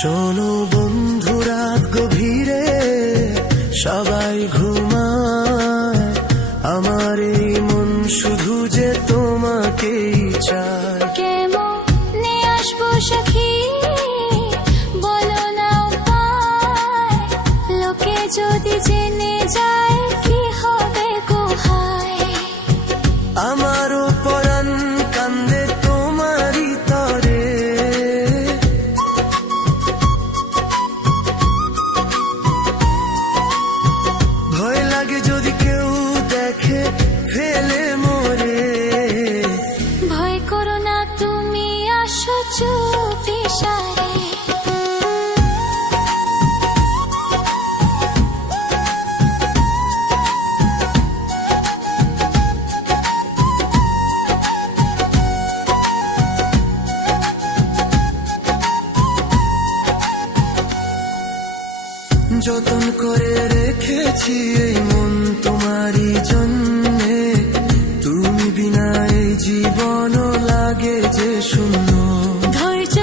শোনো বন্ধু, রাত গভীরে সবাই ঘুমায়, আমার এই মন শুধু যে তোমাকেই চায়। কেমনে আসবো সখী, বলো না উপায়, লোকে যদি জেনে যায় কি হবে কোহায়। আমারও পরাণ কান্দে তোমারই তরে, ভয় লাগে যদি কেউ দেখে ফেলে মোরে। ভয় করো না, তুমি আসো চুপি সারে। যতন করে রেখেছি এই মন তোমারই জন্যে, তুমি বিনা এই জীবন লাগে যে শূন্য। ধৈর্য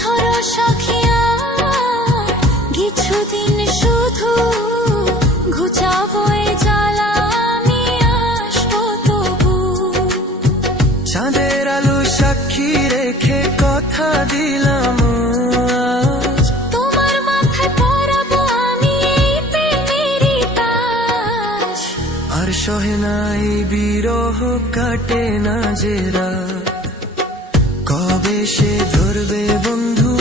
ধরো সখিয়া, কিছুদিন শুধু ঘুচাবো এই জ্বালা, আমি আসবো তবু। চাঁদের আলো সাক্ষী রেখে কথা দিলাম, তোমার মাথায় পরাবো আমি এই প্রেমেরই তাজ। আর সহে নাই বিরহ কাটে না যে রাত, কবে সে ধরবে বন্ধু